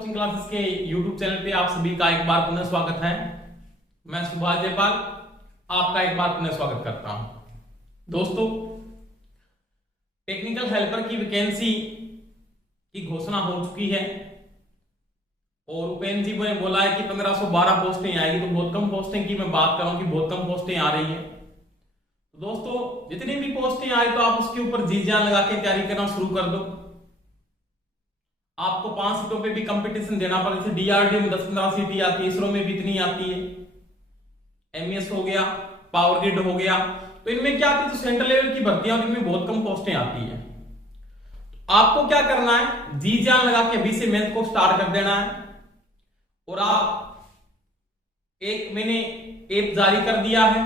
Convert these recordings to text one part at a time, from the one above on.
Coaching classes के YouTube channel पे आप सभी का एक बार पुनः स्वागत है। मैं सुभाष जयपाल आपका एक बार पुनः स्वागत करता हूं। दोस्तों, टेक्निकल हेल्पर की वैकेंसी की घोषणा हो चुकी है और उपेंद्र जी ने बोला है कि 1512 पोस्टें आएगी। तो बहुत कम पोस्टें की मैं बात कर रहा हूं कि बहुत कम पोस्टें आ रही है। तो दोस्तों, जितनी भी पोस्टें आई तो आप उसके ऊपर जी जान लगा के तैयारी करना शुरू कर दो। आपको 5 सीटों पे भी कंपटीशन देना पड़ा। जैसे डीआरडीओ में 10-15 सीटें आती है, इसरो में भी इतनी आती है, एमईएस हो गया, पावर ग्रिड हो गया। तो इनमें क्या आती है, तो सेंट्रल लेवल की भर्तियां, इनमें बहुत कम पोस्टें आती है। आपको क्या करना है, जी जान लगा के अभी से मेहनत को स्टार्ट कर देना है। और आप मैंने ऐप जारी कर दिया है,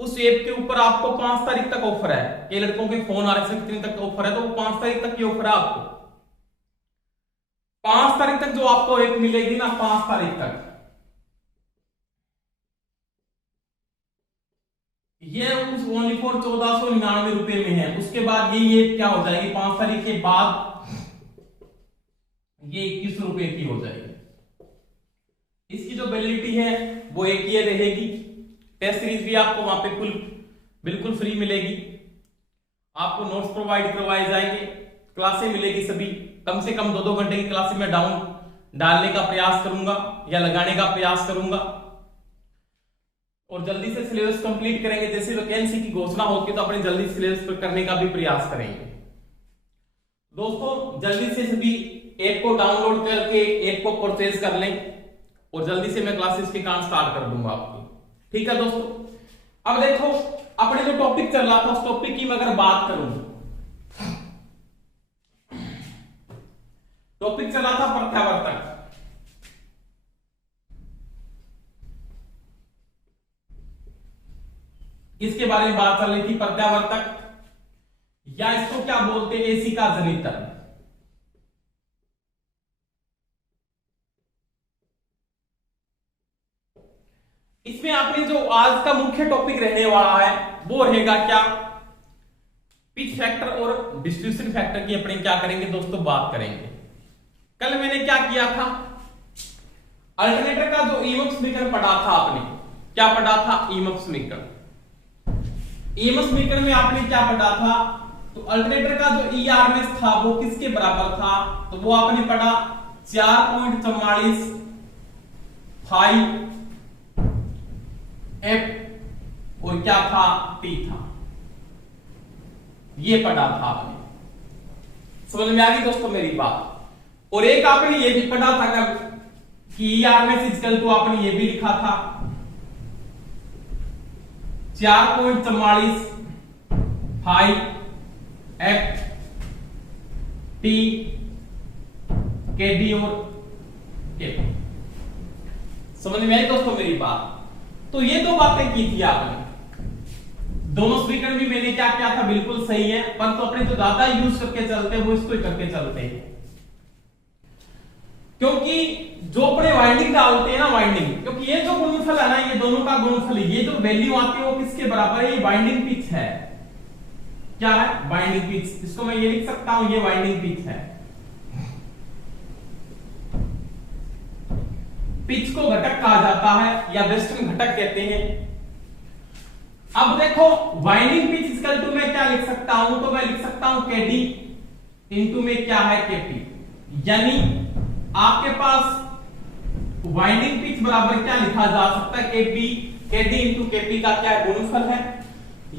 उस ऐप के ऊपर आपको 5 तारीख तक ऑफर है। कई लड़कों के फोन आ रहे हैं कितने तक ऑफर है, तो वो 5 तारीख तक की ऑफर है। आपको 5 तारीख तक जो आपको ऐप मिलेगी ना, 5 तारीख तक ये ओनली फॉर 1499 रुपए में है। उसके बाद ये क्या हो जाएगी, 5 तारीख के बाद ये 21 रुपए की हो जाएगी। इसकी जो वैलिडिटी है वो 1 ईयर रहेगी। टेस्ट सीरीज भी आपको वहां पे बिल्कुल फ्री मिलेगी। आपको नोट्स प्रोवाइड करवाए जाएंगे, क्लासें मिलेगी सभी। कम से कम 2-2 घंटे की क्लासें मैं डालने का प्रयास करूंगा या लगाने का प्रयास करूंगा। और जल्दी से सिलेबस कंप्लीट करेंगे। जैसे वैकेंसी की घोषणा होती है तो अपने जल्दी सिलेबस पर करने का भी प्रयास करेंगे। दोस्तों, जल्दी से सभी ऐप को डाउनलोड करके ऐप को परचेज कर लें और जल्दी से मैं क्लासेस के काम स्टार्ट कर दूंगा आपकी। ठीक है दोस्तों, अब देखो अपने जो टॉपिक चल रहा था उस टॉपिक की मैं अगर बात करूं, टॉपिक चला था प्रत्यावर्तक। इसके बारे में बात चल रही थी, प्रत्यावर्तक या इसको क्या बोलते हैं, एसिका जनित्र। इसमें आपने जो आज का मुख्य टॉपिक रहने वाला है वो रहेगा क्या, पिच फैक्टर और डिस्ट्रीब्यूशन फैक्टर की अपने क्या करेंगे दोस्तों, बात करेंगे। कल मैंने क्या किया था, अल्टरनेटर का जो ईएमएफ समीकरण पढ़ा था आपने, क्या पढ़ा था, ईएमएफ समीकरण। ईएमएफ समीकरण में आपने क्या पढ़ा था, तो अल्टरनेटर का जो ईआरएमएस था वो किसके बराबर था, तो वो आपने पढ़ा 4.44 फाइव एफ और क्या था, टी था। ये पढ़ा था आपने, समझ में आ गई दोस्तों मेरी बात। और एक आपने ये भी पढ़ा था कि ईआरएमएस इक्वल टू, आपने ये भी लिखा था 4.44 five F T K D और के। समझ में आई दोस्तों मेरी बात। तो ये 2 बातें की थी आपने। दोनों समीकरण भी मैंने क्या किया था, बिल्कुल सही है, पर तो अपने जो ज्यादा यूज करके चलते हैं वो इसको ही करके चलते हैं। क्योंकि जो अपने वाइंडिंग डालते हैं ना, वाइंडिंग, क्योंकि ये जो गुणनफल है ना, ये दोनों का गुणनफल, ये जो वैल्यू आती है वो किसके बराबर है, ये वाइंडिंग पिच है। क्या है, वाइंडिंग पिच। इसको मैं ये लिख सकता हूं, ये वाइंडिंग पिच है। पिच को घटक कहा जाता है या वेस्टर्न घटक कहते हैं। अब देखो वाइंडिंग पिच इक्वल टू मैं क्या लिख सकता हूं, तो मैं लिख सकता हूं केडी इंटू में क्या है, केपी। यानी आपके पास वाइंडिंग पिच बराबर क्या लिखा जा सकता है, केपी। केडी इंटू केपी का क्या है, गुणनफल है।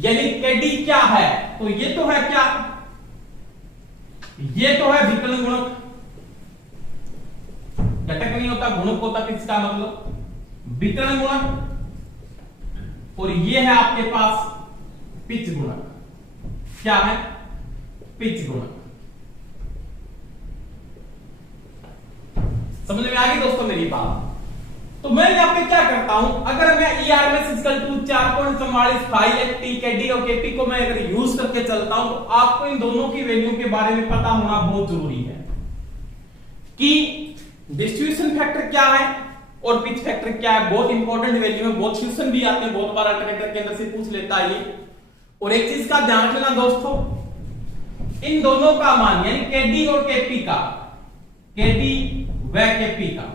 यानी केडी क्या है, तो ये तो है क्या, ये तो है विकर्ण गुणक। घटक नहीं होता, गुणक होता, पिच का मतलब विकर्ण गुणक। और ये है आपके पास पिच गुणक। क्या है, पिच गुणक। समझ में आ गई दोस्तों मेरी बात। तो मैं यहां पे क्या करता हूं, अगर मैं ERMS equal to 4.44 five F T K D और केपी को मैं अगर यूज करके चलता हूं, तो आपको इन दोनों की वैल्यू के बारे में पता होना बहुत जरूरी है कि डिस्ट्रीब्यूशन फैक्टर क्या है और पिच फैक्टर क्या है। बहुत इंपॉर्टेंट वैल्यू है, बहुत क्वेश्चन भी आते हैं, बहुत बार अल्टरनेटर के अंदर से पूछ लेता है ये। और एक चीज का ध्यान रखना दोस्तों, इन दोनों का मान यानी केडी और केपी का, केडी वह के पी का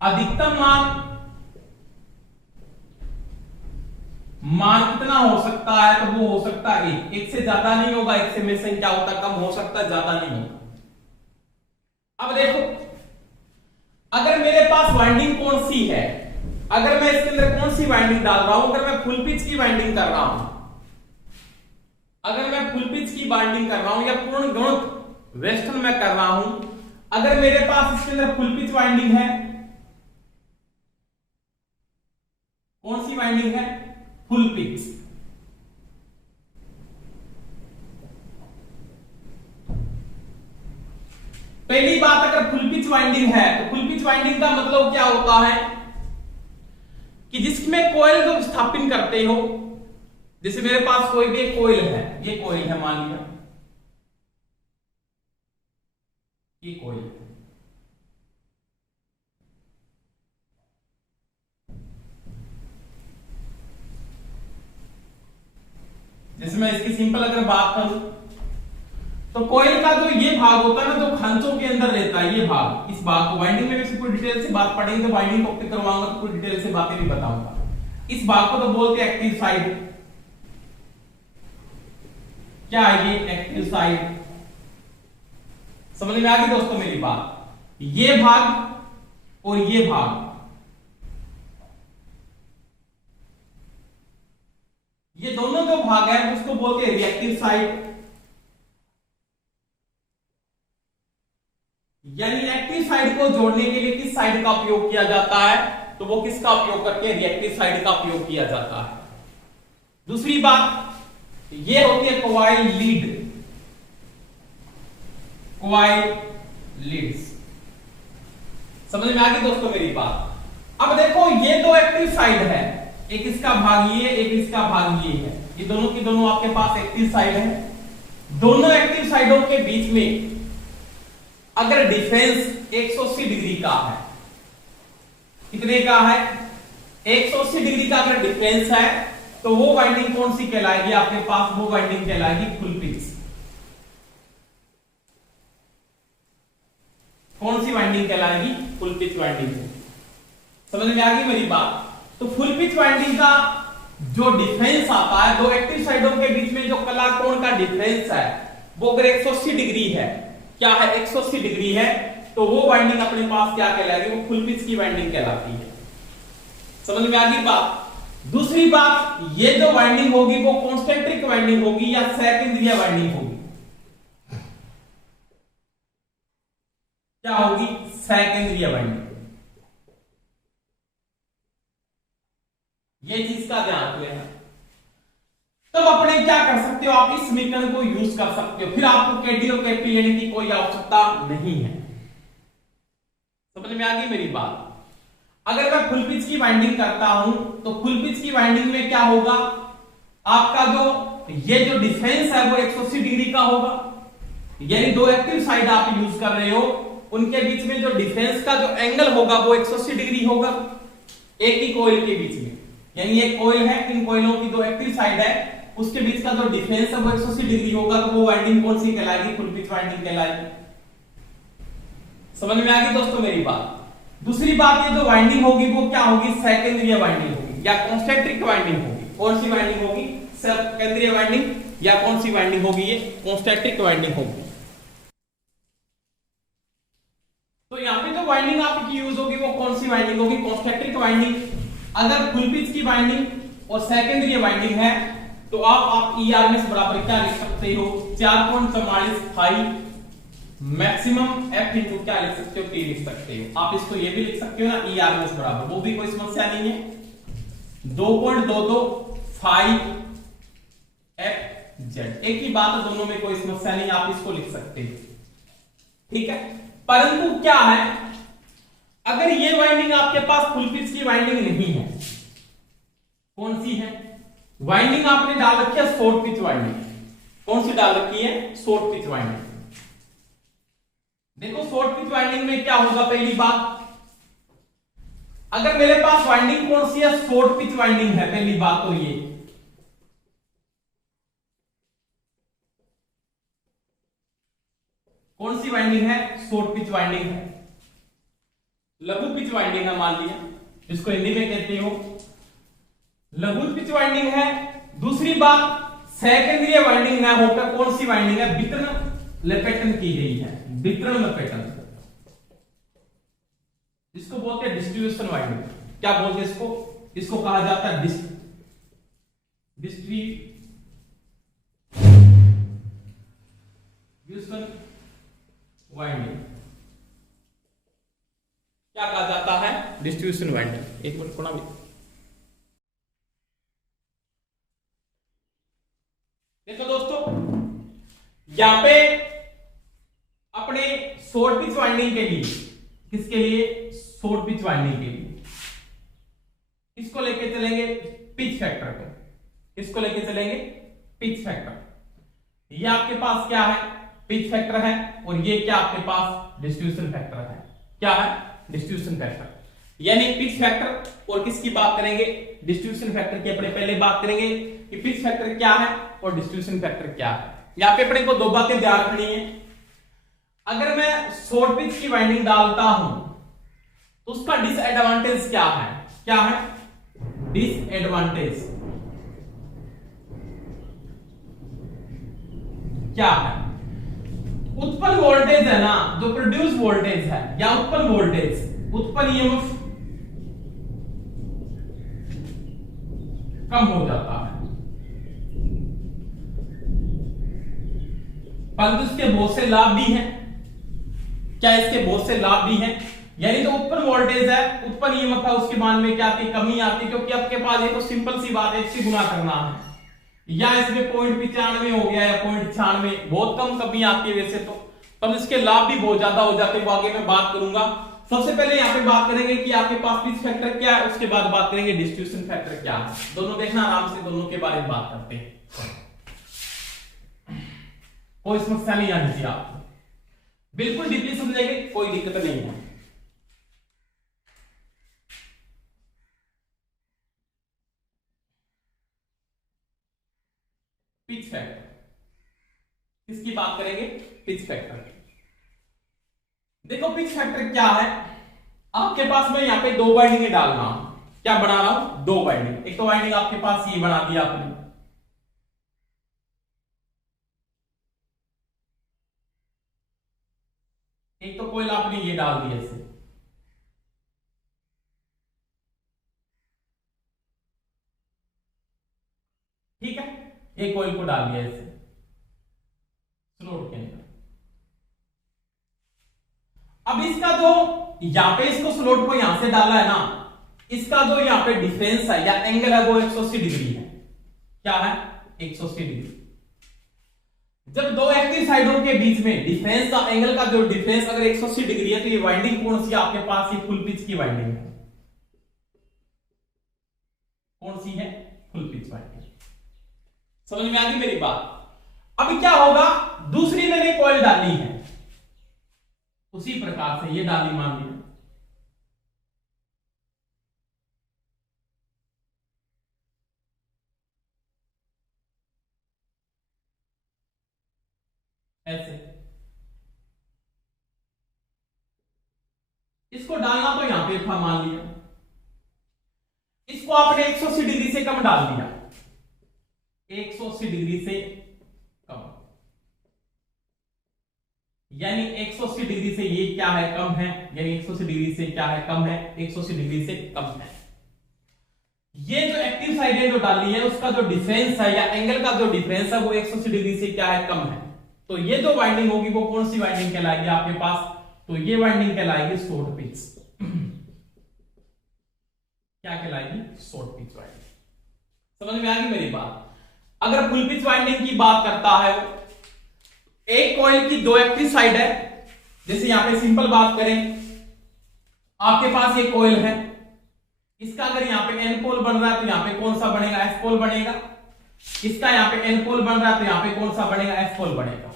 अधिकतम मान कितना हो सकता है, तो वो हो सकता है एक से ज्यादा नहीं होगा, एक से हमेशा क्या होता है, कम हो सकता है, ज्यादा नहीं होगा। अब देखो, अगर मेरे पास वाइंडिंग कौन सी है, अगर मैं इसके अंदर कौन सी वाइंडिंग डाल रहा हूं, अगर मैं फुल पिच की वाइंडिंग कर रहा हूं, अगर मैं फुल पिच की वाइंडिंग कर रहा हूं या पूर्ण गुणक वेस्टर्न में कर रहा हूं, अगर मेरे पास इसके अंदर फुल पिच वाइंडिंग है, कौन सी वाइंडिंग है, फुल पिच, पहली बात, अगर फुल पिच वाइंडिंग है तो फुल पिच वाइंडिंग का मतलब क्या होता है कि जिसमें कोयल जो स्थापित करते हो, जैसे मेरे पास कोई भी कोयल है, ये कोयल है, मान लिया ये कोयल है, जैसे मैं इसकी सिंपल अगर बात करूं तो कोयल का जो ये भाग होता है ना, जो खांचों के अंदर रहता है, ये भाग, इस भाग को वाइंडिंग में वैसे पूरी डिटेल से बात पढ़ेंगे, तो वाइंडिंग टॉपिक करवाऊंगा तो पूरी डिटेल से बातें भी बताऊंगा। इस भाग को तो बोलते हैं एक्टिव साइड। क्या है ये एक्टिव साइड, समझ में आ गई दोस्तों मेरी बात। ये भाग और ये भाग, ये दोनों जो भाग है उसको बोलते हैं रिएक्टिव साइड, यानी एक्टिव साइड को जोड़ने के लिए किस साइड का उपयोग किया जाता है, तो वो किसका उपयोग करके, रिएक्टिव साइड का उपयोग किया जाता है। दूसरी बात, ये होती है कॉइल लीड, कॉइल लीड्स, समझ में आ गई दोस्तों मेरी बात। अब देखो, ये दो एक्टिव साइड है, एक इसका भाग ये, एक इसका भाग ये है, ये दोनों की दोनों आपके पास एक्टिव साइड है। दोनों एक्टिव साइडों के बीच में अगर डिफरेंस 180 डिग्री का है, कितने का है, 180 डिग्री का अगर डिफरेंस है, तो वो वाइंडिंग कौन सी कहलाएगी आपके पास, वो वाइंडिंग कहलाएगी फुल पिच। कौन सी वाइंडिंग कहलाएगी, फुल पिच वाइंडिंग। समझ में आ गई मेरी बात। तो फुल पिच वाइंडिंग का जो डिफरेंस आता है, दो एक्टिव साइडों के बीच में जो कला कोण का डिफरेंस है, वो अगर 180 डिग्री है, क्या है, 180 डिग्री है, तो वो वाइंडिंग अपने पास क्या कहलाएगी, वो फुल पिच की वाइंडिंग कहलाती है। समझ में आ गई बात। दूसरी बात, ये जो वाइंडिंग होगी वो कॉन्सेंट्रिक वाइंडिंग होगी या सेकेंडरी वाइंडिंग होगी, क्या होगी, सेकेंडरी वाइंडिंग। ये चीज का ध्यान रखना। तब अपने क्या कर सकते हो, आप इस समीकरण को यूज कर सकते हो, फिर आपको केडी और केपी लेने की कोई आवश्यकता नहीं है। समझ में आ गई मेरी बात। अगर मैं फुल पिच की वाइंडिंग करता हूं, तो फुल पिच की वाइंडिंग में क्या होगा, आपका जो ये जो डिफरेंस है वो 180 डिग्री का होगा, यानी दो एक्टिव साइड आप यूज कर रहे हो, उनके बीच में जो डिफरेंस का जो एंगल होगा वो 180 डिग्री होगा, एक ही कोयल के बीच में, यानी एक कोयल है, इन कोयलों की दो एक्टिव साइड है, उसके बीच का जो डिफरेंस है वो 180 डिग्री होगा, तो वो वाइंडिंग कौन सी कहलाएगी, फुल पिच वाइंडिंग कहलाएगी। समझ में आ गई दोस्तों मेरी बात। दूसरी बात, ये जो वाइंडिंग होगी वो क्या होगी, सेकेंडरी वाइंडिंग होगी या कॉन्सेंट्रिक वाइंडिंग होगी। कौन सी वाइंडिंग होगी, सेकेंडरी वाइंडिंग, या कौन सी वाइंडिंग होगी, ये कॉन्सेंट्रिक वाइंडिंग होगी। तो यहां पे जो वाइंडिंग आपकी यूज होगी वो कौन सी वाइंडिंग होगी, कॉन्सेंट्रिक वाइंडिंग। अगर फुल पिच की वाइंडिंग और सेकेंडरी वाइंडिंग है, तो आप ERMS बराबर क्या लिख सकते हो, 4.44 मैक्सिमम F इंटू क्या लिख सकते हो, T लिख सकते हो। आप इसको ये भी लिख सकते हो ना, ERMS बराबर, वो भी कोई समस्या नहीं है, 2.225 FZ, एक ही बात है, दोनों में कोई समस्या नहीं, आप इसको लिख सकते हो, ठीक है। परंतु क्या है, अगर ये वाइंडिंग आपके पास फुल पिच की वाइंडिंग नहीं है, कौन सी है, वाइंडिंग आपने डाल रखी है शॉर्ट पिच वाइंडिंग, कौन सी डाल रखी है, शॉर्ट पिच वाइंडिंग। देखो शॉर्ट पिच वाइंडिंग में क्या होगा, पहली बात, अगर मेरे पास वाइंडिंग कौन सी है, शॉर्ट पिच वाइंडिंग है, पहली बात तो ये, कौन सी वाइंडिंग है? शॉर्ट पिच वाइंडिंग है, लघु पिच वाइंडिंग है, मान लिया, इसको हिंदी में कहते हो लघु पिच वाइंडिंग है। दूसरी बात, सेकेंडरी वाइंडिंग ना होकर कौन सी वाइंडिंग है? वितरण लपेटन की गई है, वितरण लपेटन, इसको बोलते हैं डिस्ट्रीब्यूशन वाइंडिंग। क्या बोलते हैं इसको? इसको कहा जाता है डिस्ट्रीब्यूशन वाइंडिंग। क्या कहा जाता है? Distribution winding. एक मिनट थोड़ा भी, देखो दोस्तों, यहां पे अपने शॉर्ट पिच वाइंडिंग के लिए, किसके लिए? शॉर्ट पिच वाइंडिंग के लिए इसको लेके चलेंगे पिच फैक्टर को, इसको लेके चलेंगे पिच फैक्टर। ये आपके पास क्या है? पिच फैक्टर है, और ये क्या आपके पास? डिस्ट्रीब्यूशन फैक्टर है। क्या है? Distribution factor. यानी पिच फैक्टर और किसकी बात करेंगे? डिस्ट्रीब्यूशन फैक्टर की अपने पहले बात करेंगे कि पिच फैक्टर क्या है और डिस्ट्रीब्यूशन फैक्टर क्या है। यहां पे अपने को दो बातें ध्यान रखनी है। अगर मैं शॉर्ट पिच की वाइंडिंग डालता हूं तो उसका डिसएडवांटेज क्या है? क्या है डिसएडवांटेज? क्या है? उत्पन्न वोल्टेज है ना, जो प्रोड्यूस वोल्टेज है या उत्पन्न वोल्टेज, उत्पन्न ईएमएफ कम हो जाता है। परंतु इसके बहुत से लाभ भी हैं। क्या इसके बहुत से लाभ भी हैं? यानी जो उत्पन्न वोल्टेज है, उत्पन्न ईएमएफ है, उसके मान में क्या आती है? कमी आती है, क्योंकि आपके पास ये तो सिंपल सी बात है, इससे गुना करना है, या इसमें 0.95 हो गया या 0.96, बहुत कम कमी आती है वैसे तो, पर इसके लाभ भी बहुत ज्यादा हो जाते हैं, वो आगे मैं बात करूंगा। सबसे पहले यहाँ पे बात करेंगे कि आपके पास पिच फैक्टर क्या है, उसके बाद बात करेंगे डिस्ट्रीब्यूशन फैक्टर क्या है। दोनों देखना आराम से, दोनों के बारे में बात करते हैं, कोई समस्या नहीं आनी चाहिए आपको, बिल्कुल डीपली समझेंगे, कोई दिक्कत नहीं है। पिच फैक्टर, किसकी बात करेंगे? Pitch factor. देखो पिच फैक्टर क्या है, आपके पास मैं यहां पे दो वाइंडिंग डाल रहा हूं। क्या बना रहा हूं? दो वाइंडिंग। एक तो वाइंडिंग आपके पास ये बना दिया आपने, एक तो कोयल आपने ये डाल दिया इसे, ठीक है, एक कोयल को डाल दिया इसे स्लोट के अंदर। अब इसका जो यहां पे इसको स्लोट को यहां से डाला है ना, इसका जो यहां पे डिफरेंस है या एंगल है वो 180 डिग्री है। क्या है? 180 डिग्री। जब दो एक्टिव साइडों के बीच में डिफरेंस का एंगल का जो डिफरेंस अगर 180 डिग्री है, तो ये वाइंडिंग कौन सी आपके पास? ये फुल पिच की वाइंडिंग है। कौन सी है? Full pitch winding. समझ में आ गई मेरी बात? अभी क्या होगा, दूसरी मैंने कॉइल डाली है, उसी प्रकार से ये डाली, मान लिया, ऐसे इसको डालना तो यहां पे था, मान लिया, इसको आपने 180 डिग्री से कम डाल दिया, 180 डिग्री से कम, यानी 180 डिग्री से ये क्या है? कम है, यानी 180 डिग्री से क्या है? कम है, 180 डिग्री से कम है। ये जो एक्टिव साइड है जो डाली है, उसका जो डिफरेंस है या एंगल का जो डिफरेंस है वो 180 डिग्री से क्या है? कम है। तो ये जो वाइंडिंग होगी वो कौन सी वाइंडिंग कहलाएगी आपके पास? तो ये वाइंडिंग कहलाएगी शॉर्ट पिच। क्या कहलाएगी? Short pitch winding. समझ में आ गई मेरी बात? अगर फुल पिच वाइंडिंग की बात करता है, एक कॉइल की दो एक्टिव साइड है, जैसे यहां पे सिंपल बात करें, आपके पास एक कॉइल है, इसका अगर यहां पे एन पोल बन रहा है तो यहां पे कौन सा बनेगा? एस पोल बनेगा। इसका यहां पे एन पोल बन रहा है तो यहां पे कौन सा बनेगा? एस पोल बनेगा।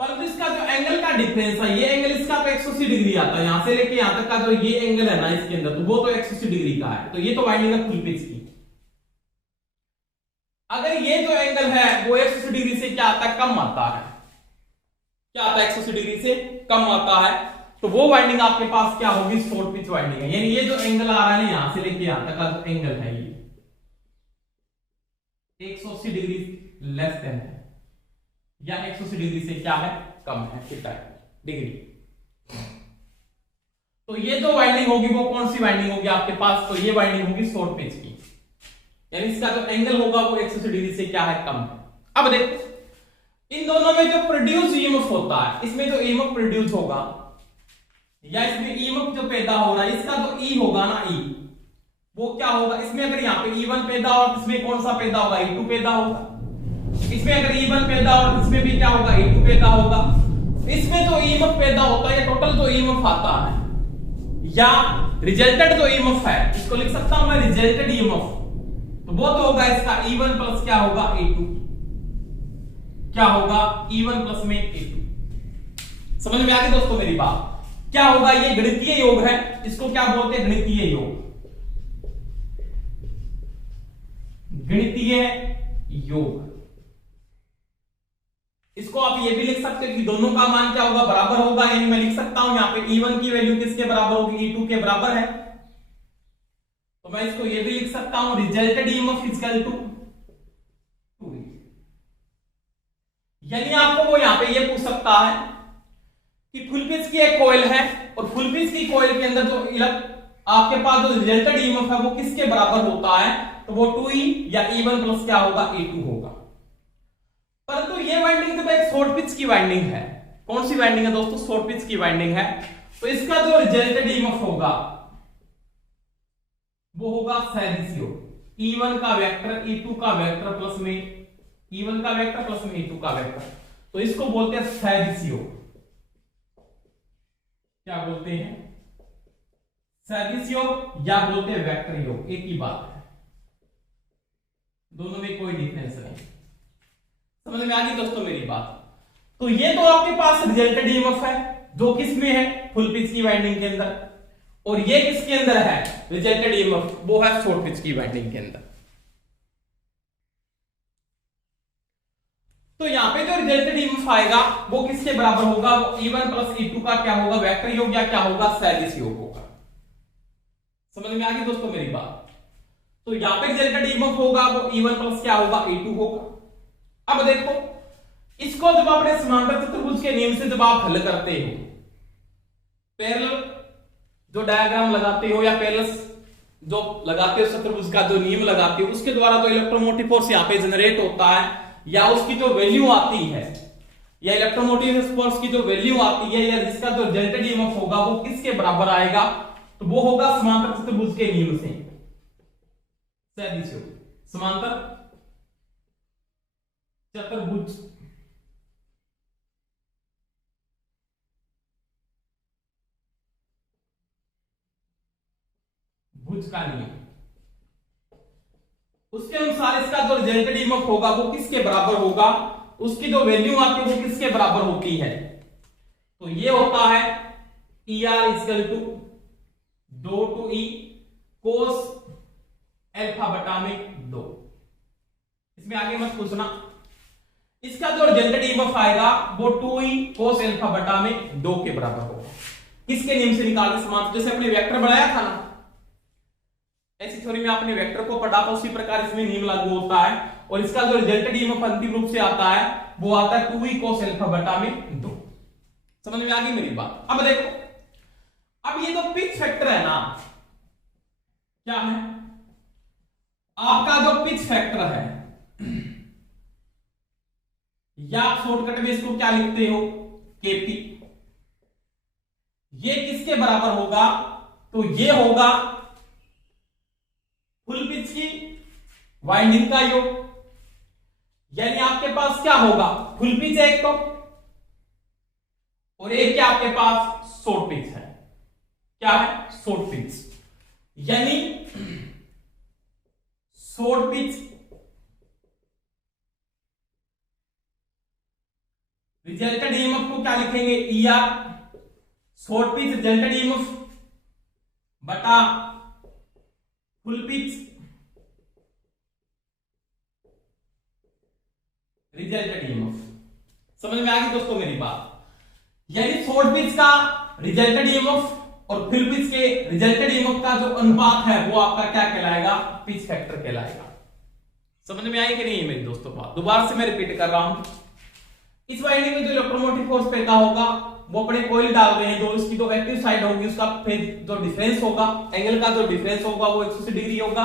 परंतु इसका जो एंगल का डिफरेंस है, ये एंगल इसका तो 180 डिग्री आता है, यहां से लेके यहां तक का जो ये एंगल है ना इसके अंदर, तो वो तो 180 डिग्री का है। तो ये तो वाइंडिंग है फुल पिच की। अगर ये जो एंगल है वो 180 डिग्री से क्या आता है? कम आता है, क्या आता है 180 डिग्री से कम आता है, तो वो वाइंडिंग आपके पास क्या होगी, शॉर्ट पिच वाइंडिंग है। यानी ये जो एंगल आ रहा है ना यहां से लेके यहां तक का जो एंगल है ये 180 डिग्री लेस देन है, या 180 डिग्री से क्या है, कम है, कितना है, डिग्री। तो ये जो वाइंडिंग होगी वो कौन सी वाइंडिंग होगी आपके पास, तो ये वाइंडिंग होगी शॉर्ट पिच की, यानी इसका जो एंगल होगा वो 180 डिग्री से क्या है, कम है। अब देखो इन दोनों में जो प्रोड्यूस ईएमएफ होता है, इसमें जो ईएमएफ प्रोड्यूस होगा या इसमें ईएमएफ जो पैदा हो रहा है, इसका जो ई होगा ना, ई वो क्या होगा, इसमें अगर यहाँ पे E1 पैदा हो, इसमें कौन सा पैदा होगा, E2 पैदा होगा। इसमें अगर E1 पैदा हो, इसमें भी क्या होगा, E2 पैदा होगा। इसमें जो ईएमएफ पैदा होता है, या टोटल जो ईएमएफ आता है, या रिजल्टेड जो ईएमएफ है, इसको लिख सकता हूं मैं रिजल्टेड ईएमएफ, तो वो तो होगा इसका E1 प्लस क्या होगा, E2, क्या होगा, E1 प्लस में E2। समझ में आ गई दोस्तों मेरी बात, क्या होगा, ये गणितीय योग है, इसको क्या बोलते हैं, गणितीय योग, गणितीय योग। इसको आप ये भी लिख सकते हो कि दोनों का मान क्या होगा, बराबर होगा, यानी मैं लिख सकता हूं यहां पे E1 की वैल्यू किसके बराबर होगी, E2 के बराबर है, तो मैं इसको ये भी लिख सकता हूं resulted EMF equal to 2E। यानी आपको वो यहां पे ये पूछ सकता है कि फुल पिच की एक कॉइल है, और फुल पिच की कॉइल के अंदर जो आपके पास जो रिजल्टेड ईएमएफ है वो किसके बराबर होता है, तो वो 2E या E1 प्लस क्या होगा, E2 होगा। परंतु ये वाइंडिंग तो एक शॉर्ट पिच की वाइंडिंग है। कौन सी वाइंडिंग है दोस्तों, शॉर्ट पिच की वाइंडिंग है, तो इसका जो रिजल्टेड ईएमएफ होगा वो होगा सैडिशियो, E1 का वेक्टर E2 का वेक्टर प्लस में E1 का वेक्टर प्लस में E2 का वेक्टर, तो इसको बोलते हैं सैडिशियो। क्या बोलते हैं, सैडिशियो, या बोलते हैं वेक्टर योग, एक ही बात है, दोनों में कोई डिफरेंस नहीं। समझ में आ गई दोस्तों मेरी बात। तो ये तो आपके पास रिजल्टेड ईएमएफ है जो किस में है, फुल पिच की वाइंडिंग के अंदर, और ये किसके अंदर है, रिजल्टेड ईएमएफ वो है शॉर्ट पिच की वाइंडिंग के अंदर। तो यहां पे जो रिजल्टेड ईएमएफ आएगा वो किसके बराबर होगा, वो E1 प्लस E2 का क्या होगा, वेक्टर योग, या क्या होगा, सैडिश योग होगा। समझ में आ गई दोस्तों मेरी बात। तो यहां पे रिजल्टेड ईएमएफ होगा वो E1 प्लस क्या होगा, E2 होगा। अब देखो इसको जब आपने समांतर चतुर्भुज के नियम से जब आप हल करते हो, पैरेलल जो डायग्राम लगाते हो या पैरेलल जो लगाते हो, चतुर्भुज का जो नियम लगाते हो, उसके द्वारा जो इलेक्ट्रोमोटिव फोर्स यहां पे जनरेट होता है, या उसकी जो वैल्यू आती है, या इलेक्ट्रोमोटिव फोर्स की जो वैल्यू आती है, या जिसका जो रिजल्टेड ईएमएफ होगा वो किसके बराबर आएगा, तो वो होगा समांतर चतुर्भुज के नियम से, समांतर चतुर्भुज भुज का नियम, उसके अनुसार इसका जो रिजल्टेड ईएमएफ होगा वो किसके बराबर होगा, उसकी जो वैल्यू आती है वो किसके बराबर होती है, तो ये होता है ER equal to 2E cos alpha बटा में 2। इसमें आगे मत पूछना, इसका जो रिजल्टेड ईएमएफ आएगा वो 2E कोस अल्फा बटा में 2 के बराबर होगा। किसके नियम से निकाले, समांतर, जैसे अपने वेक्टर बनाया था ना, ऐसी थ्योरी में आपने वेक्टर को पढ़ा था, उसी प्रकार इसमें नियम लागू होता है, और इसका जो रिजल्टेड ईएमएफ अंतिम रूप से आता है वो आता है 2E कोस अल्फा बटा में 2। समझ में आ गई मेरी बात। अब देखो, अब ये जो पिच फैक्टर है ना, क्या है आपका जो पिच फैक्टर है, या आप शॉर्टकट में इसको क्या लिखते हो, KP, ये किसके बराबर होगा, तो ये होगा फुल पिच की वाइंडिंग का योग। यानी आपके पास क्या होगा, फुल पिच है एक तो, और एक क्या आपके पास शॉर्ट पिच है, क्या है, शॉर्ट पिच। यानी शॉर्ट पिच रिजल्टेड ईएमएफ को क्या लिखेंगे, ER, short pitch resulted EMF बटा फुल पिच रिजल्टेड ईएमएफ। समझ में आ गई दोस्तों मेरी बात। यानी शॉर्ट पिच का रिजल्टेड ईएमएफ और फुल पिच के रिजल्टेड ईएमएफ का जो अनुपात है वो आपका क्या कहलाएगा, पिच फैक्टर कहलाएगा। समझ में आई कि नहीं मेरे दोस्तों बात? दोबारा से मैं रिपीट कर रहा हूं। इस वाइंडिंग में जो इलेक्ट्रोमोटिव फोर्स पैदा होगा वो अपने कॉइल डाल रहे हैं, जो इसकी जो एक्टिव साइड होगी उसका फेज जो डिफरेंस होगा, एंगल का जो डिफरेंस होगा वो 180 डिग्री होगा,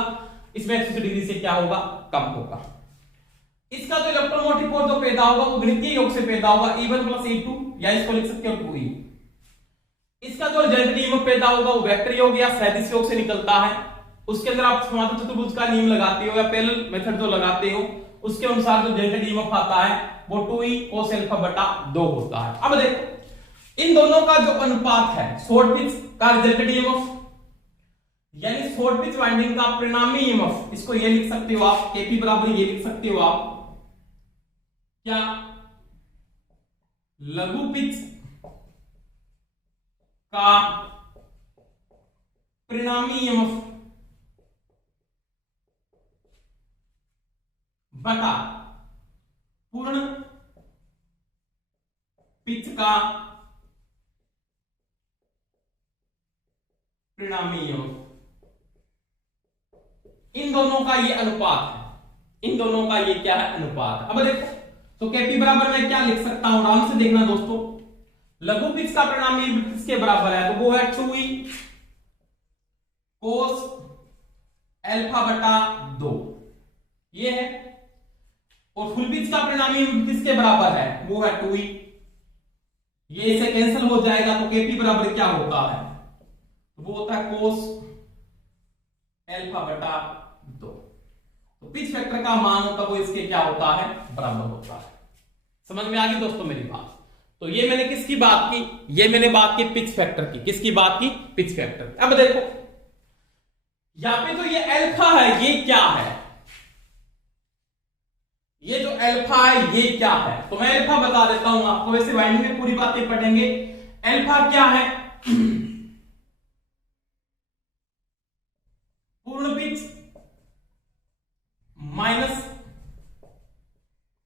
इसमें 180 डिग्री से क्या होगा, कम होगा। इसका जो इलेक्ट्रोमोटिव फोर्स जो पैदा होगा वो गणितीय योग से पैदा होगा, E1 + E2, या इसको लिख सकते हो 2E। इसका जो रिजल्टेड ईएमएफ पैदा होगा वो वेक्टर योग या सदिश योग से निकलता है। उसके अंदर आप समांतर चतुर्भुज का नियम लगाते हो या पैरेलल मेथड जो लगाते हो उसके अनुसार जो रिजल्टेड ईएमएफ आता है वो 2E cos α/2 होता है। अब देखो इन दोनों का जो अनुपात है, शॉर्ट पिच का रिजल्टेड ईएमएफ यानी शॉर्ट पिच वाइंडिंग का परिणामी ईएमएफ, इसको ये लिख सकते हो आप Kp बराबर ये लिख सकते हो आप क्या, लघु पिच का परिणामी ईएमएफ बटा पूर्ण पिच का परिणामी ईएमएफ, इन दोनों का ये अनुपात है, इन दोनों का ये क्या है, अनुपात है। अब देखो तो Kp बराबर मैं क्या लिख सकता हूं, आराम से देखना दोस्तों, लघु पिच का परिणामी किसके बराबर है, तो वो है 2E cos α/2 ये है, और फुल पिच का परिणामी किसके बराबर है, वो है 2E, ये इसे कैंसिल हो जाएगा तो Kp बराबर क्या होता है, वो होता है cos α/2। तो पिच फैक्टर का मान होता है वो इसके क्या होता है, बराबर होता है। समझ में आ गई दोस्तों मेरी बात? तो ये मैंने किसकी बात की, ये मैंने बात की पिच फैक्टर की, किसकी बात की, पिच फैक्टर। अब देखो यहां पे तो ये अल्फा है, ये क्या है, ये जो अल्फा है ये क्या है, तो मैं अल्फा बता देता हूं आपको, वैसे वाइंडिंग में पूरी बातें पढ़ेंगे। अल्फा क्या है, पूर्ण पिच माइनस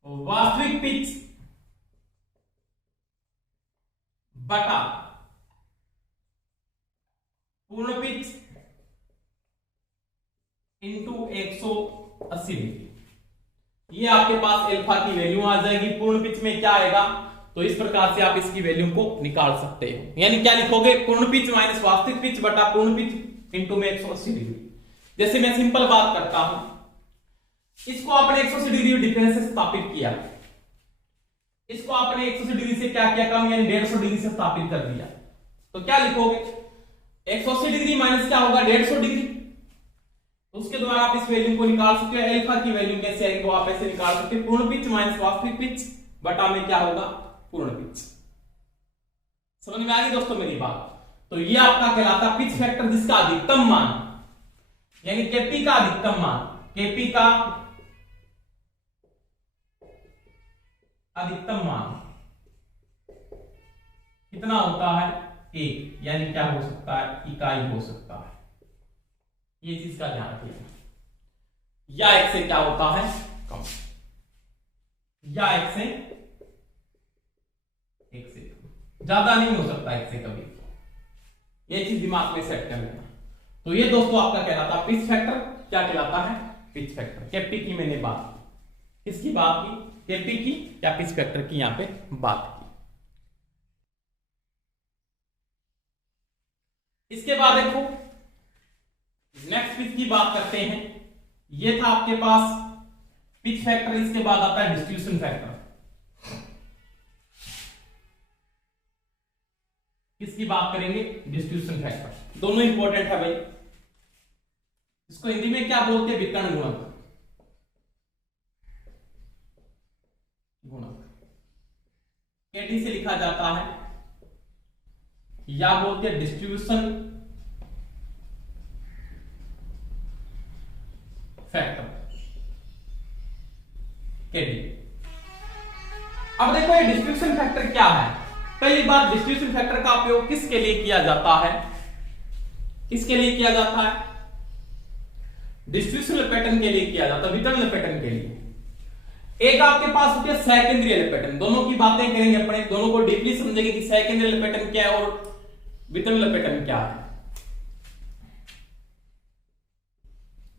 वास्तविक पिच बटा पूर्ण पिच इंटू 180 डिग्री। ये आपके पास अल्फा की वैल्यू आ जाएगी। पूर्ण पिच में क्या आएगा, तो इस प्रकार से आप इसकी वैल्यू को निकाल सकते हो, यानी क्या लिखोगे, पूर्ण पिच माइनस वास्तविक पिच बटा पूर्ण पिच इंटू में 180 डिग्री। जैसे मैं सिंपल बात करता हूं, इसको आपने 180 डिग्री डिफरेंस से स्थापित किया, इसको आपने 180 डिग्री से क्या किया, कम यानी 150 डिग्री से स्थापित कर दिया, तो क्या लिखोगे, 180 डिग्री माइनस क्या होगा, 150 डिग्री। उसके द्वारा आप इस वैल्यू को निकाल सकते हो। अल्फा की वैल्यू कैसे आएगी वो आप ऐसे निकाल सकते हो, पूर्ण पिच माइनस वास्तविक पिच बटा में क्या होगा, पूर्ण पिच। समझ में आ गई दोस्तों मेरी बात? तो ये आपका कहलाता पिच फैक्टर जिसका अधिकतम मान यानी Kp का अधिकतम मान, Kp का अधिकतम मान कितना होता है, 1, यानी क्या हो सकता है, इकाई हो सकता है। ये चीज का ध्यान रखिएगा, या 1 से क्या होता है, कम, या 1 से कम, ज्यादा नहीं हो सकता 1 से कभी, ये चीज दिमाग में सेट कर लेना। तो ये दोस्तों आपका कहलाता है पिच फैक्टर, क्या कहलाता है, पिच फैक्टर। Kp की मैंने बात की, किसकी बात की, Kp की या पिच फैक्टर की यहां पे बात की। इसके बाद देखो नेक्स्ट पिच की बात करते हैं। ये था आपके पास पिच फैक्टर, इसके बाद आता है डिस्ट्रीब्यूशन फैक्टर। किसकी बात करेंगे, डिस्ट्रीब्यूशन फैक्टर। दोनों इंपॉर्टेंट है भाई, इसको हिंदी में क्या बोलते हैं, वितरण गुणक। Kd से लिखा जाता है, या बोलते हैं डिस्ट्रीब्यूशन फैक्टर Kd। अब देखो ये डिस्ट्रीब्यूशन फैक्टर क्या है। पहली बात, डिस्ट्रीब्यूशन फैक्टर का उपयोग किसके लिए किया जाता है, किसके लिए किया जाता है, डिस्ट्रीब्यूशन पैटर्न के लिए किया जाता है, वितरण पैटर्न के लिए। एक आपके पास होती है सेकेंडरी लपेटन। दोनों की बातें करेंगे अपने, दोनों को डीपली समझेंगे कि सेकेंडरी लपेटन क्या है और वितरण लपेटन क्या है।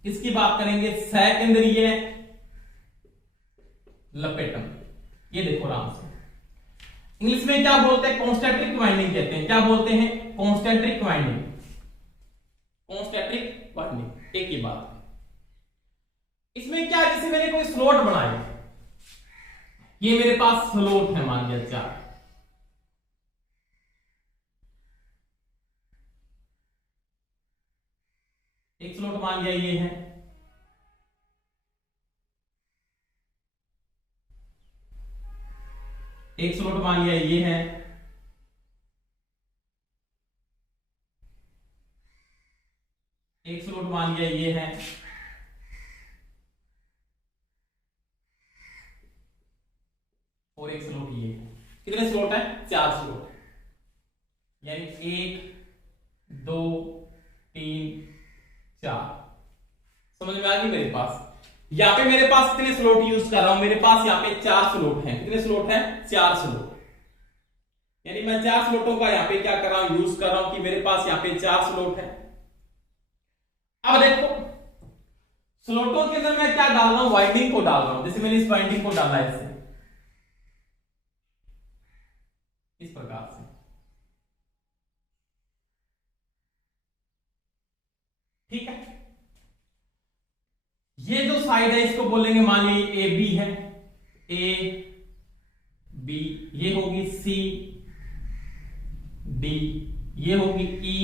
इसकी बात करेंगे सेकेंडरी लपेटन। ये देखो आराम से, इंग्लिश में क्या बोलते हैं, कॉन्सेंट्रिक वाइंडिंग कहते हैं। क्या बोलते हैं, कॉन्सेंट्रिक वाइंडिंग। कॉन्सेंट्रिक वाइंडिंग एक ही बात। इसमें क्या, जैसे मैंने कोई स्लॉट बनाया, ये मेरे पास स्लॉट है मान लिया 4, एक स्लॉट मान लिया ये है, एक स्लॉट मान लिया ये है, एक स्लॉट मान लिया ये है, और एक स्लॉट ये है। कितने स्लॉट है, 4 स्लॉट, यानी 1 2 3 4। समझ में आ गई मेरे पास। यहां पे मेरे पास कितने स्लॉट यूज कर रहा हूं, मेरे पास यहां पे 4 स्लॉट हैं। कितने स्लॉट हैं, 4 स्लॉट, यानी मैं 4 स्लॉटों का यहां पे क्या कर रहा हूं, यूज कर रहा हूं कि मेरे पास यहां पे 4 स्लॉट है। अब देखो स्लॉटों के अंदर मैं क्या डाल रहा हूं, वाइंडिंग को डाल रहा हूं। जैसे मैंने इस वाइंडिंग को डाला है इस प्रकार से, ठीक है। ये जो साइड है इसको बोलेंगे, मान लीजिए ए बी है, ए बी, ये होगी सी डी, ये होगी ई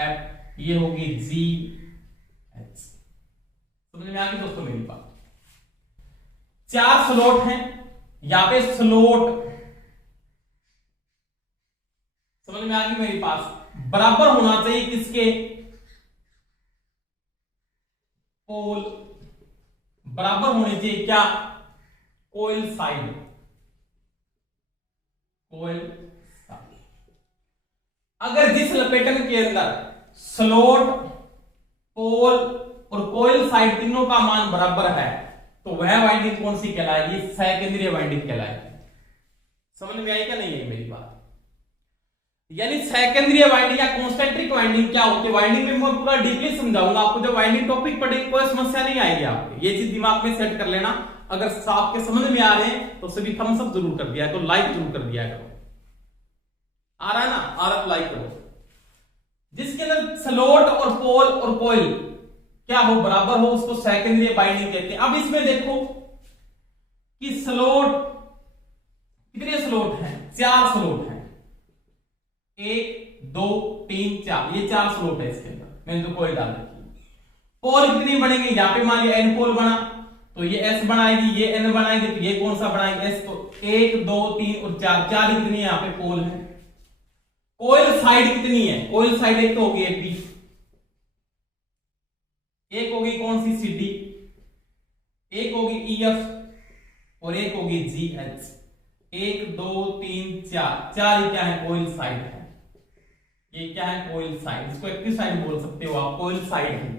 एफ, ये होगी जी एच। समझ में आ गई दोस्तों मेरी बात। 4 स्लॉट हैं यहां पे, स्लॉट समझ में आ गई मेरे पास। बराबर होना चाहिए किसके, पोल बराबर होने चाहिए क्या, कोइल साइड, कोइल साइड। अगर जिस लपेटन के अंदर स्लॉट, पोल और कोइल साइड तीनों का मान बराबर है तो वह वाइंडिंग कौन सी कहलाएगी, सेकेंडरी वाइंडिंग कहलाएगी। समझ में आई क्या नहीं है मेरी बात। यानी सेकेंडरी वाइंडिंग या कॉन्सेंट्रिक वाइंडिंग क्या होती है, वाइंडिंग में मैं पूरा डीपली समझाऊंगा आपको। जब वाइंडिंग टॉपिक पढ़ेंगे कोई समस्या नहीं आएगी आपको, ये चीज दिमाग में सेट कर लेना। अगर आपके समझ में आ रहे हैं तो सभी थम्स अप जरूर कर दिया करो, लाइक जरूर कर दिया करो। आ रहा है ना, आ रहा लाइक करो। जिसके अंदर स्लॉट और पोल और कोइल क्या हो, बराबर हो, उसको सेकेंडरी वाइंडिंग कहते हैं। अब इसमें देखो कि स्लॉट, कितने स्लॉट हैं, 4 स्लॉट हैं, 1 2 3 4, ये 4 स्लॉट है इसके अंदर, मैंने तो कोई डाल रखी है। पोल कितनी बनेंगे, यहां पे मान लिया एन पोल बना तो ये एस बनाएगी, ये एन बनाएगी तो ये कौन सा बनाएगी, एस। तो 1 2 3 और 4, 4 कितनी है यहां पे पोल है। कोइल साइड कितनी है, कोइल साइड एक तो होगी एपी, एक होगी कौन सी सी डी, एक होगी ई एफ और एक होगी जी एच। 1 2 3 4, 4 क्या है, कोइल साइड है। ये क्या है, कोइल साइड, इसको एक्टिव साइड बोल सकते हो आप, कोइल साइड है।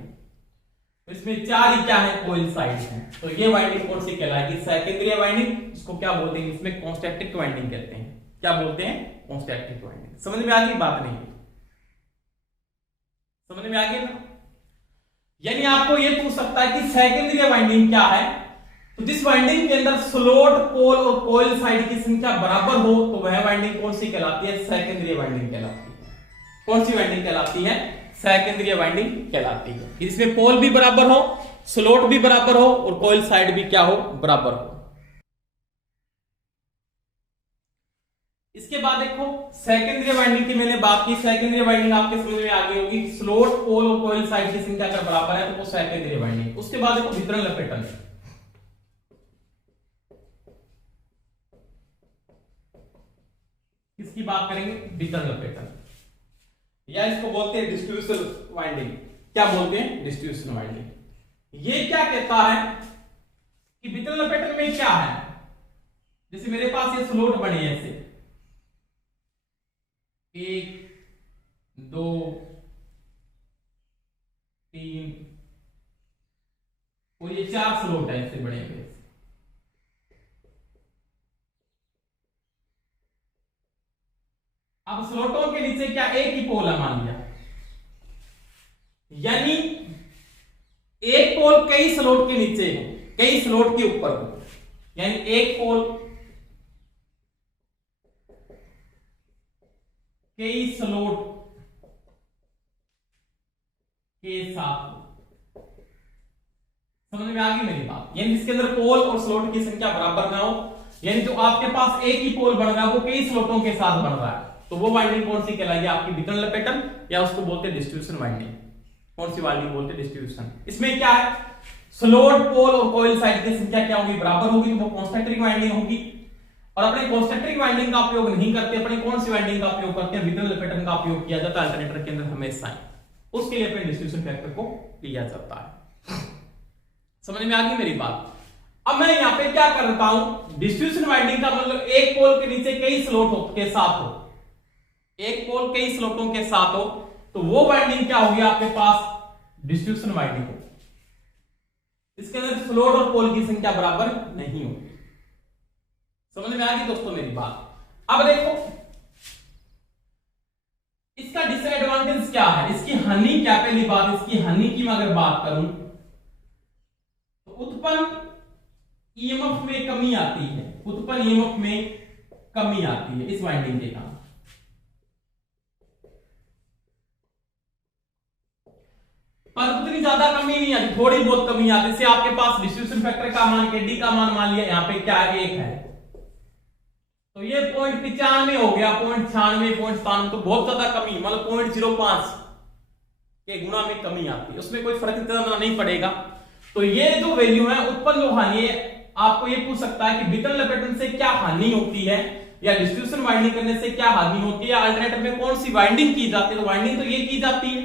तो इसमें 4 क्या है, कोइल साइड है। तो ये वाइंडिंग कौन सी कहलाएगी, सेकेंडरी वाइंडिंग। इसको क्या बोलते हैं, इसमें कॉन्सेंट्रिक वाइंडिंग कहते हैं। क्या बोलते हैं, कॉन्सेंट्रिक वाइंडिंग। समझ में आ गई बात नहीं, समझ में आ गई ना। यानी आपको ये पूछ सकता है कि सेकेंडरी वाइंडिंग क्या है, तो जिस वाइंडिंग के अंदर स्लॉट, पोल और कोइल साइड की संख्या बराबर हो तो वह वाइंडिंग कौन सी कहलाती है, सेकेंडरी वाइंडिंग कहलाती है। कौन सी वाइंडिंग कहलाती है, सेकेंडरी वाइंडिंग कहलाती है। इसमें पोल भी बराबर हो, स्लॉट भी बराबर हो और कोइल साइड भी क्या हो, बराबर हो। इसके बाद देखो सेकेंडरी वाइंडिंग की मैंने बात की, सेकेंडरी वाइंडिंग आपके समझ में आ गई होगी। स्लॉट, पोल और कोइल साइड की संख्या अगर बराबर है तो वो सेकेंडरी वाइंडिंग। उसके बाद देखो वितरण लपेटन, किसकी बात करेंगे, वितरण लपेटन, या इसको बोलते हैं डिस्ट्रीब्यूशन वाइंडिंग। क्या बोलते हैं, डिस्ट्रीब्यूशन वाइंडिंग। ये क्या कहता है कि वितरण लपेटन में क्या है, जैसे मेरे पास ये स्लॉट बने हैं ऐसे 1 2 3 और ये 4 स्लॉट है ऐसे बने हुए। पोल है मान लिया, यानी एक पोल कई स्लॉट के नीचे हो, कई स्लॉट के ऊपर हो, यानी एक पोल कई स्लॉट के साथ हो। समझ में आ गई मेरी बात? यानी इसके अंदर पोल और स्लॉट की संख्या बराबर ना हो, यानी जो आपके पास एक ही पोल बन रहा है वो कई स्लॉटों के साथ बन रहा है, तो वो वाइंडिंग कौन सी कहलाएगी? आपकी विकर्ण लपेटन, या उसको बोलते हैं डिस्ट्रीब्यूशन वाइंडिंग। कौन सी वाइंडिंग बोलते हैं? डिस्ट्रीब्यूशन। इसमें क्या है, स्लॉट, पोल और कॉइल साइड की संख्या क्या होगी? बराबर होगी, तो वो कॉन्सेंट्रिक वाइंडिंग होगी। और अपने कॉन्सेंट्रिक वाइंडिंग का उपयोग नहीं करते, अपने कौन सी वाइंडिंग का उपयोग करते हैं? विकर्ण लपेटन का उपयोग किया जाता है अल्टरनेटर के अंदर हमेशा ही, उसके लिए अपने डिस्ट्रीब्यूशन फैक्टर को लिया जाता है। समझ में आ गई मेरी बात? अब मैं यहां पे क्या करता हूं, डिस्ट्रीब्यूशन वाइंडिंग का मतलब एक पोल के नीचे कई स्लॉट के साथ हो, एक पोल कई स्लॉटों के साथ हो, तो वो वाइंडिंग क्या होगी आपके पास? डिस्ट्रीब्यूशन वाइंडिंग हो। इसके अंदर स्लॉट और पोल की संख्या बराबर नहीं होगी। समझ में आ गई दोस्तों मेरी बात? अब देखो इसका डिसएडवांटेज क्या है, इसकी हानि क्या? पहली बात, इसकी हानि की मैं अगर बात करूं तो उत्पन्न ईएमएफ में कमी आती है, उत्पन्न ईएमएफ में कमी आती है इस वाइंडिंग के कारण। पर उतनी ज्यादा कमी नहीं आती, थोड़ी बहुत कमी आती है। जैसे आपके पास डिस्ट्रीब्यूशन फैक्टर का मान, डी का मान लिया, यहां पे क्या है? 1 है, तो ये 0.95 हो गया, 0.96, 0.97, तो बहुत ज्यादा कमी, मतलब 0.05 के गुणा में कमी आती है, उसमें कोई फर्क इतना नहीं पड़ेगा। तो ये जो वैल्यू है, उत्पन्न जो हानि है, आपको ये पूछ सकता है कि विकर्ण लपेटन से क्या हानि होती है, या डिस्ट्रीब्यूशन वाइंडिंग करने से क्या हानि होती है, या अल्टरनेटर में कौन सी वाइंडिंग की जाती है? तो वाइंडिंग तो ये की जाती है,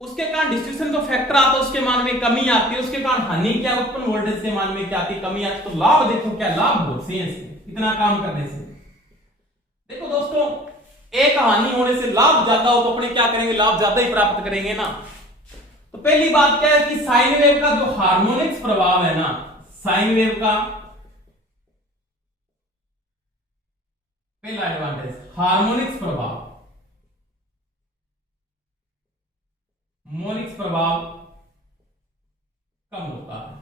उसके कारण डिस्ट्रीब्यूशन जो फैक्टर आता है उसके मान में कमी आती है, उसके कारण हानि क्या? उत्पन्न वोल्टेज के मान में क्या आती है? कमी आती है। तो लाभ देखो क्या लाभ बहुत से इतना काम करने से। देखो दोस्तों, एक हानि होने से लाभ ज्यादा हो तो अपने क्या करेंगे? लाभ ज्यादा ही प्राप्त करेंगे ना। तो पहली बात क्या है कि साइन वेव का जो हार्मोनिक्स प्रभाव है ना, साइन वेव का पहला एडवांटेज, हार्मोनिक्स प्रभाव, मोनिक्स प्रभाव कम होता है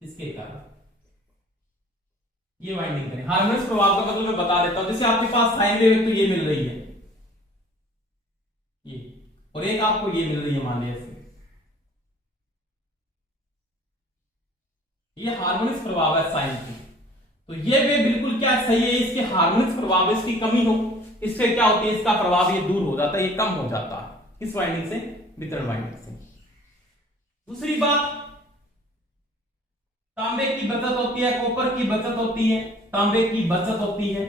इसके कारण। ये वाइंडिंग करें, हार्मोनिक्स प्रभाव का मतलब मैं बता देता हूं। जैसे आपके पास साइन वेव तो ये मिल रही है, ये, और एक आपको ये मिल रही है, मान लिया ये हार्मोनिक्स प्रभाव है साइन की, तो ये वे बिल्कुल क्या सही है, इसके हार्मोनिक्स प्रभाव, इसकी कमी हो, इससे क्या होती है? इसका प्रभाव ये दूर हो जाता है, ये कम हो जाता है इस वाइंडिंग से, वितरण वाइंडिंग से। दूसरी बात, तांबे की बचत होती है, कॉपर की बचत होती है, तांबे की बचत होती है,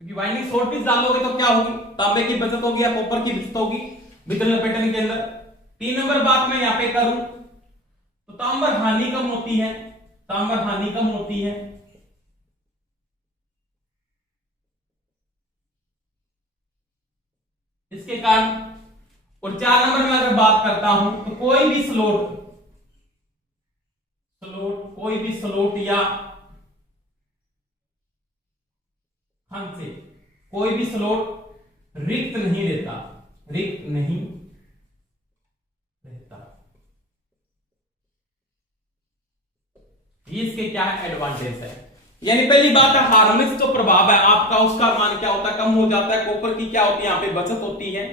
क्योंकि वाइंडिंग शॉर्ट पीस डालोगे तो क्या होगी? तांबे की बचत होगी या कॉपर की बचत होगी वितरण लपेटन के अंदर। 3 नंबर बात मैं यहां पे करूं तो तांबर हानि कम होती है, तांबर हानि कम होती है, इसके कारण। और 4 नंबर में अगर बात करता हूं तो कोई भी स्लॉट या से कोई भी स्लॉट रिक्त नहीं रहता, रिक्त नहीं रहता। ये इसके क्या है? एडवांटेज है। यानी पहली बात है हार्मोनिक्स जो प्रभाव है आपका, उसका मान क्या होता है? कम हो जाता है। कॉपर की क्या होती है? यहां पे बचत होती है,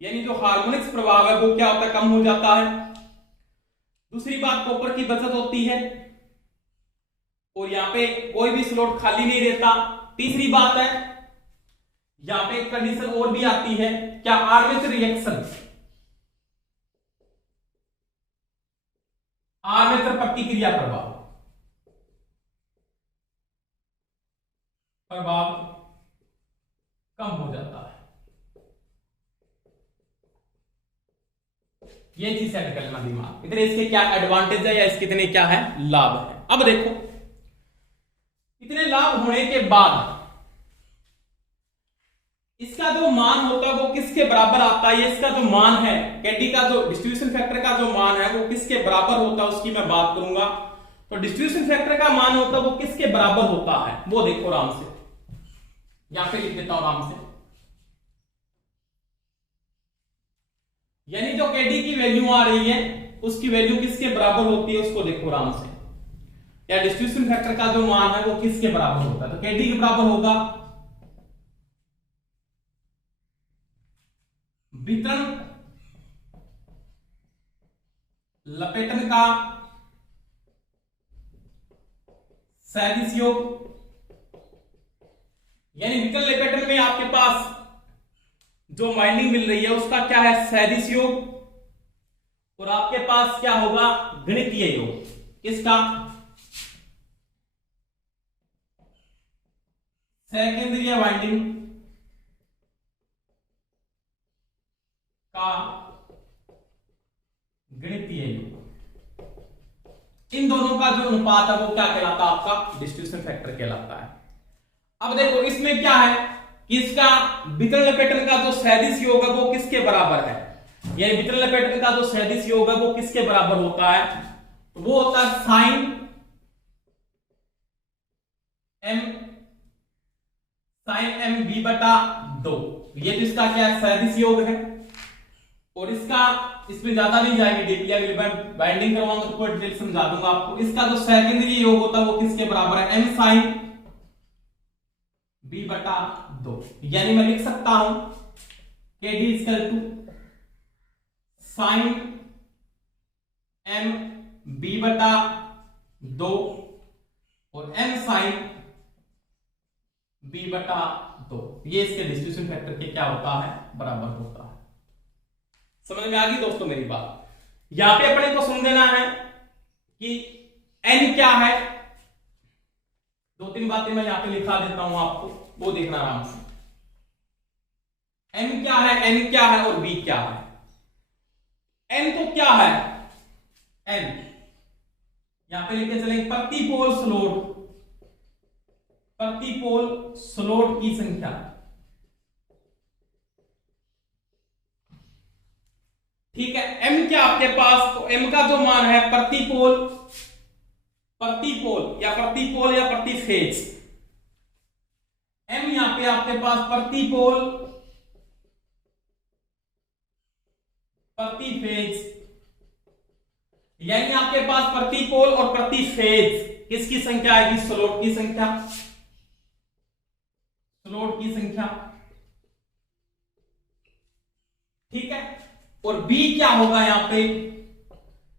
यानी जो हार्मोनिक्स प्रभाव है वो क्या होता है? कम हो जाता है। दूसरी बात, कॉपर की बचत होती है, और यहां पे कोई भी स्लॉट खाली नहीं रहता। तीसरी बात है, यहां पे एक कंडीशन और भी आती है, क्या? आर्मेचर रिएक्शन, आर्मेचर प्रतिक्रिया प्रभाव कम हो जाता है। ये चीज सेट कर लेना दिमाग। इतने इसके क्या एडवांटेज है या इसके इतने क्या है? लाभ है। अब देखो, इतने लाभ होने के बाद इसका जो मान होता है वो किसके बराबर आता है? इसका जो मान है, कैडी का जो डिस्ट्रीब्यूशन फैक्टर का जो मान है वो किसके बराबर होता है उसकी मैं बात करूंगा। तो डिस्ट्रीब्यूशन फैक्टर का मान होता है वो किसके बराबर होता है, वो देखो आराम से, यहां पे लिख देता हूं आराम से। यानी जो केडी की वैल्यू आ रही है उसकी वैल्यू किसके बराबर होती है, उसको देखो आराम से, या डिस्ट्रीब्यूशन फैक्टर का जो मान है वो किसके बराबर होता है। तो केडी के बराबर होगा वितरण लपेटन का सदिश योग, यानी विकर्ण लपेटन में आपके पास जो वाइंडिंग मिल रही है उसका क्या है, सदिश योग, और आपके पास क्या होगा, गणितीय योग, किसका, सकेंद्रीय वाइंडिंग का गणितीय योग। इन दोनों का जो अनुपात है वो क्या कहलाता है, आपका डिस्ट्रीब्यूशन फैक्टर कहलाता है। अब देखो इसमें क्या है कि इसका वितरण लपेटन का जो सदिश योग है वो किसके बराबर है, यानी वितरण लपेटन का जो सदिश योग है वो किसके बराबर होता है, तो वो होता है साइन एम बी बटा 2। ये तो इसका क्या है, सदिश योग है, और इसका इसमें ज्यादा नहीं जाएंगे डीपली, अगर मैं बाइंडिंग करवाऊंगा तो पूरा डिटेल समझा दूंगा आपको। इसका जो सेकेंडरी योग होता है वो किसके बराबर है, एम साइन बी बटा 2। यानी मैं लिख सकता हूं के D equal to sine M B बटा 2 और एम साइन बी बटा 2, ये इसके डिस्ट्रीब्यूशन फैक्टर के क्या होता है, बराबर होता है। समझ में आ गई दोस्तों मेरी बात। यहां पे अपने को समझ लेना है कि n क्या है, दो तीन बातें मैं यहां पे लिखा देता हूं आपको, वो देखना आराम से। n क्या है, n क्या है और b क्या है। n तो क्या है, n यहां पे लेके चलेंगे प्रति पोल स्लोट, प्रति पोल स्लोट की संख्या, ठीक है। m क्या आपके पास, तो m का जो मान है प्रति पोल या प्रति फेज, m यहां पे आपके पास प्रति पोल प्रति फेज, यानी आपके पास प्रति पोल और प्रति फेज किसकी संख्या आएगी, स्लोट की संख्या, स्लोट की संख्या, ठीक है। और b क्या होगा यहां पे,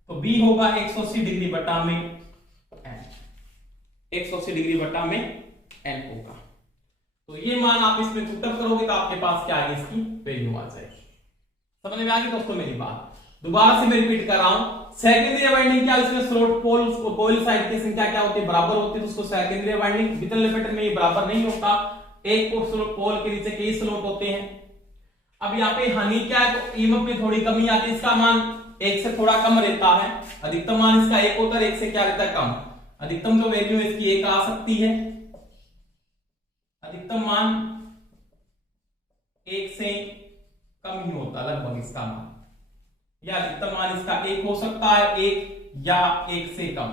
तो b होगा 180 डिग्री बटा में n, 180 डिग्री बटा में n होगा। तो ये मान आप इसमें पुटअप करोगे तो आपके पास क्या आएगी, इसकी वैल्यू आ जाएगी। समझ में आ गई दोस्तों मेरी बात। दोबारा से मैं रिपीट कर रहा हूं, सेकेंडरी वाइंडिंग क्या, इसमें स्लोट पोल कोइल साइड की संख्या क्या होती है, बराबर होती है, तो उसको सेकेंडरी वाइंडिंग। वितरण लपेटन में ये बराबर नहीं होता, एक पोल के नीचे कई स्लोट होते हैं। अब यहाँ पे हानि क्या है, तो ईएमएफ में थोड़ी कमी आती है, इसका मान 1 से थोड़ा कम रहता है, अधिकतम मान इसका 1 होता है, 1 से क्या रहता है, कम। अधिकतम जो वैल्यू है इसकी 1 आ सकती है, अधिकतम मान 1 से कम ही होता लगभग इसका मान, या अधिकतम मान इसका 1 हो सकता है, 1 या 1 से कम।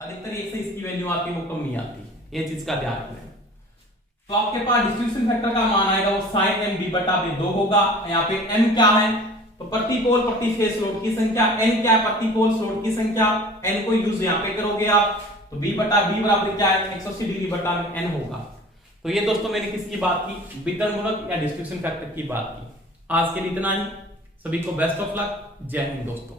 अधिकतर 1 से इसकी वैल्यू आती है, वो कम नहीं आती, ये चीज का ध्यान रखना। तो आपके पास डिस्ट्रीब्यूशन फैक्टर का मान आएगा वो साइन एम बी बटा 2 होगा। यहाँ पे m क्या है, तो प्रति पोल प्रति फेज स्लोट की संख्या, n क्या है, प्रति पोल स्लोट की संख्या, n को यूज यहाँ पे करोगे आप, तो b बराबर क्या है, 180 डिग्री बटा में n होगा। तो ये दोस्तों मैंने किसकी बात की, वितरण गुणक या डिस्ट्रीब्यूशन फैक्टर की बात की। आज के लिए इतना ही, सभी को बेस्ट ऑफ लक, जय हिंद दोस्तों।